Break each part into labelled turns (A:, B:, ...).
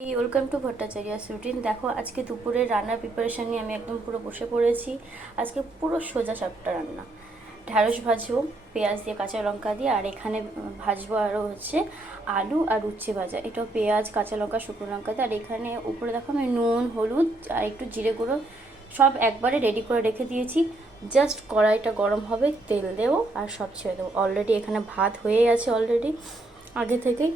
A: এই welcome to ভট্টাচার্যাস routine দেখো, আজকে দুপুরের রান্নার প্রিপারেশান নিয়ে আমি একদম পুরো বসে পড়েছি। আজকে পুরো সোজা সাপটা রান্না। ঢ্যাঁড়স ভাজবো, পেঁয়াজ দিয়ে কাঁচা লঙ্কা দিয়ে, আর এখানে ভাজবো আরও হচ্ছে আলু আর উচ্ছে ভাজা। এটাও পেঁয়াজ, কাঁচা লঙ্কা, শুকনো লঙ্কা দিয়ে। আর এখানে উপরে দেখো আমি নুন, হলুদ আর একটু জিরে গুঁড়ো সব একবারে রেডি করে রেখে দিয়েছি। জাস্ট কড়াইটা গরম হবে, তেল দেবো আর সব ছেড়ে দেবো। অলরেডি এখানে ভাত হয়ে গেছে অলরেডি আগে থেকেই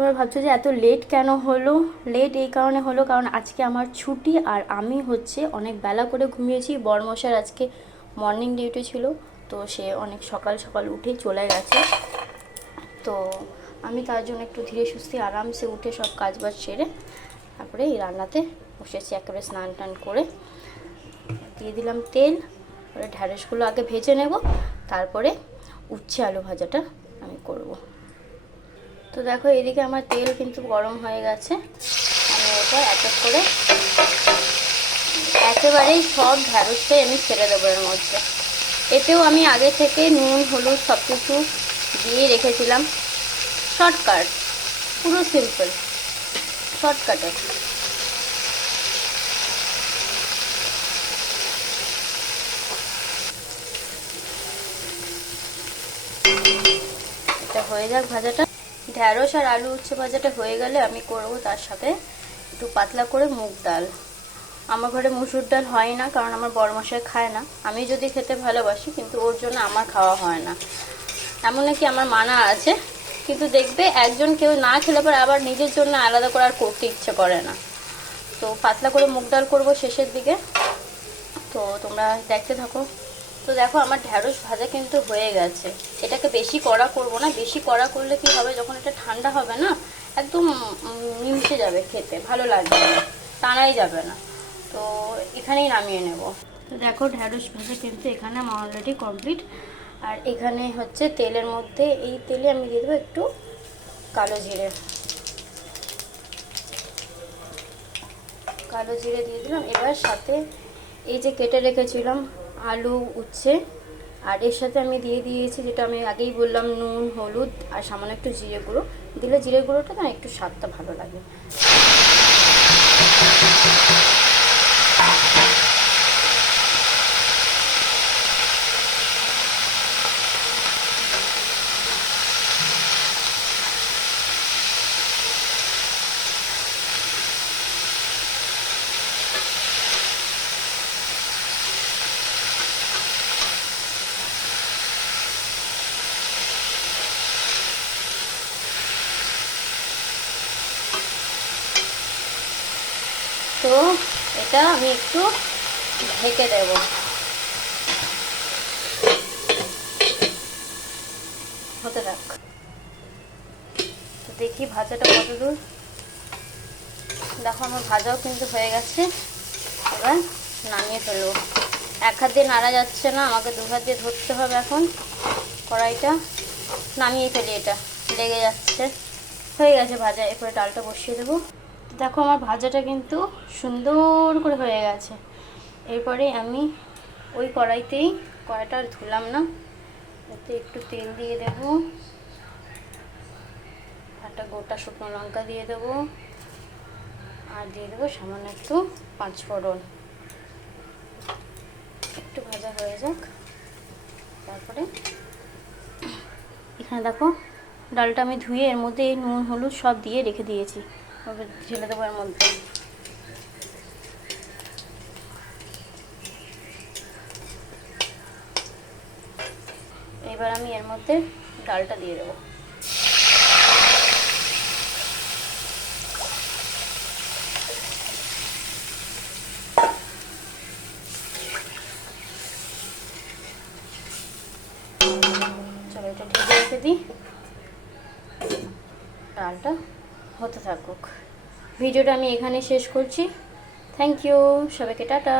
A: তোমরা ভাবছ যে এত লেট কেন হলো? লেট এই কারণে হলো কারণ আজকে আমার ছুটি আর আমি হচ্ছে অনেক বেলা করে ঘুমিয়েছি। বরমশার আজকে মর্নিং ডিউটি ছিল, তো সে অনেক সকাল সকাল উঠে চলে গেছে। তো আমি তার জন্য একটু ধীরে সুস্থে আরামসে উঠে সব কাজ বাজ সেরে তারপরে এই রান্নাতে বসেছি, একেবারে স্নান টান করে। দিয়ে দিলাম তেল ঢ্যাঁড়সগুলো আগে ভেজে নেব, তারপরে উচ্ছে আলু ভাজাটা আমি করব। তো দেখো, এদিকে আমার তেল কিন্তু গরম হয়ে গেছে। আমি এটা এক এক করে একেবারেই সব ঢ্যাঁড়সটাই আমি ছেড়ে দেবো এর মধ্যে। এতেও আমি আগে থেকে নুন, হলুদ সব কিছু দিয়ে রেখেছিলাম। শর্টকাট, পুরো সিম্পল, শর্টকাটে এটা হয়ে যাক ভাজাটা। ঢ্যাঁড়স আর আলু উচ্ছে ভাজাটা হয়ে গেলে আমি করব তার সাথে একটু পাতলা করে মুগ ডাল। আমার ঘরে মুসুর ডাল হয় না, কারণ আমার বড়মশাই খায় না। আমি যদি খেতে ভালোবাসি, কিন্তু ওর জন্য আমার খাওয়া হয় না। এমন নাকি আমার মানা আছে, কিন্তু দেখবে একজন কেউ না খেলে পরে আবার নিজের জন্য আলাদা করে আর করতে ইচ্ছে করে না। তো পাতলা করে মুগ ডাল করব শেষের দিকে। তো তোমরা দেখতে থাকো। তো দেখো আমার ঢ্যাঁড়স ভাজা কিন্তু হয়ে গেছে। এটাকে বেশি কড়া করব না বেশি কড়া করলে কি হবে যখন এটা ঠান্ডা হবে না একদম উম, মিশে যাবে খেতে ভালো লাগবে না টানাই যাবে না। তো এখানেই নামিয়ে নেব। তো দেখো ঢ্যাঁড়স ভাজা কিন্তু এখানে আমার অলরেডি কমপ্লিট আর এখানে হচ্ছে তেলের মধ্যে এই তেলে আমি দিয়ে দেবো একটু কালো জিরে। কালো জিরে দিয়ে দিলাম। এবার সাথে এই যে কেটে রেখেছিলাম আলু, উচ্ছে। আর এর সাথে আমি দিয়ে দিয়েছি যেটা আমি আগেই বললাম, নুন, হলুদ আর সামান্য একটু জিরে গুঁড়ো। দিলে জিরে গুঁড়োটা না একটু স্বাদটা ভালো লাগে। তো এটা আমি একটু ঢেকে দেব। হতে থাক। তো দেখি ভাজাটা কত দূর। দেখো, আমার ভাজাও কিন্তু হয়ে গেছে। এবার নামিয়ে ফেলব। এক হাত দিয়ে নাড়া যাচ্ছে না, আমাকে দু হাত দিয়ে ধরতে হবে এখন। কড়াইটা নামিয়ে ফেলি, এটা লেগে যাচ্ছে। হয়ে গেছে ভাজা, এরপরে ডালটা বসিয়ে দেবো। দেখো আমার ভাজাটা কিন্তু সুন্দর করে হয়ে গেছে। এরপরে আমি ওই কড়াইতেই কড়াইটা আর ধুলাম না। এতে একটু তেল দিয়ে দেব। একটা গোটা শুকনো লঙ্কা দিয়ে দেবো। আর দিয়ে দেবো সামান্য একটু পাঁচ ফোড়ন। একটু ভাজা হয়ে যাক। তারপরে এখানে দেখো ডালটা আমি ধুয়ে এর মধ্যে নুন, হলুদ সব দিয়ে রেখে দিয়েছি। ঢেলে দেবো এর মধ্যে। এবার আমি এর মধ্যে ডালটা দিয়ে দেবো। চলো এটা ঢেকে রেখে দিই। ডালটা হতে থাকুক। ভিডিওটা আমি এখানে শেষ করছি। থ্যাংক ইউ সবাইকে টাটা।